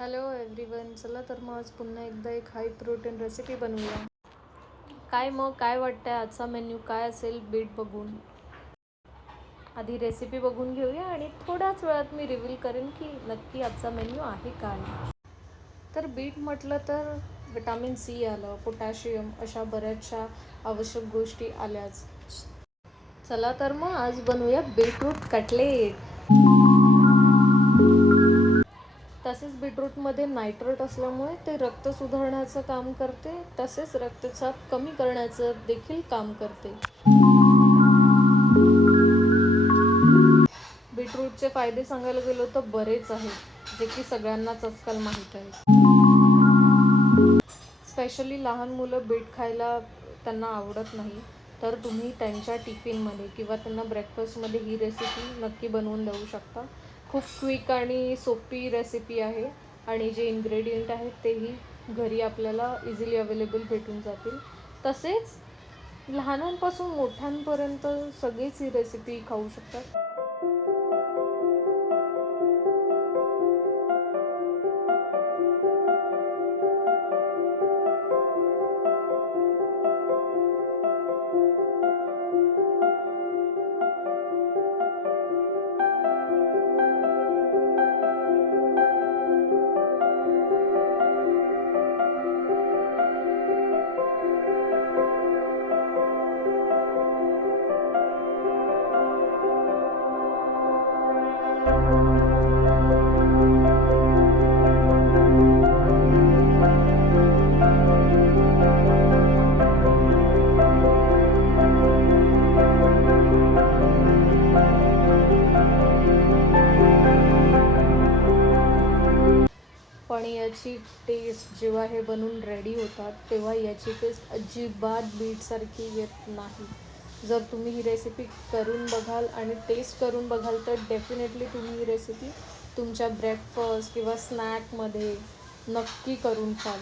Hello everyone, चला तर मग आज पुन्हा एकदा एक हाय प्रोटीन रेसिपी बनवूया. काय वाटतंय आजचा मेन्यू काय असेल बीट बघून. आधी रेसिपी बघून घेऊया आणि थोड्याच वेळात मी रिव्हील करेन की नक्की आजचा मेन्यू आहे काय. तर बीट म्हटलं तर विटॅमिन सी आलं, पोटॅशियम, अशा बऱ्याचशा आवश्यक गोष्टी आल्याच. चला तर मग आज बनवूया बीटरूट कटलेट. तसेच बीटरूटमध्ये नायट्रेट असल्यामुळे ते रक्त सुधारण्याचं काम करते, तसेच रक्तचाप कमी करण्याचं देखील काम करते. बीटरूटचे फायदे सांगायला गेलो तर बरेच आहेत, जे की सगळ्यांनाच आजकाल माहीत आहे. स्पेशली लहान मुलं बीट खायला त्यांना आवडत नाही, तर तुम्ही त्यांच्या टिफिनमध्ये किंवा त्यांना ब्रेकफास्टमध्ये ही रेसिपी नक्की बनवून देऊ शकता. खूप क्विक आणि सोपी रेसिपी आहे आणि जे इन्ग्रेडियंट आहेत तेही घरी आपल्याला इझिली अवेलेबल भेटून जातील. तसेच लहानांपासून मोठ्यांपर्यंत सगळेच ही रेसिपी खाऊ शकतात. पण याची टेस्ट जेव्हा हे बनून रेडी होतात तेव्हा याची टेस्ट अजिबात बीटसारखी येत नाही. जर तुम्ही ही रेसिपी करून बघाल आणि टेस्ट करून बघाल तर डेफिनेटली तुम्ही ही रेसिपी तुमच्या ब्रेकफास्ट किंवा स्नॅकमध्ये नक्की करून खाल.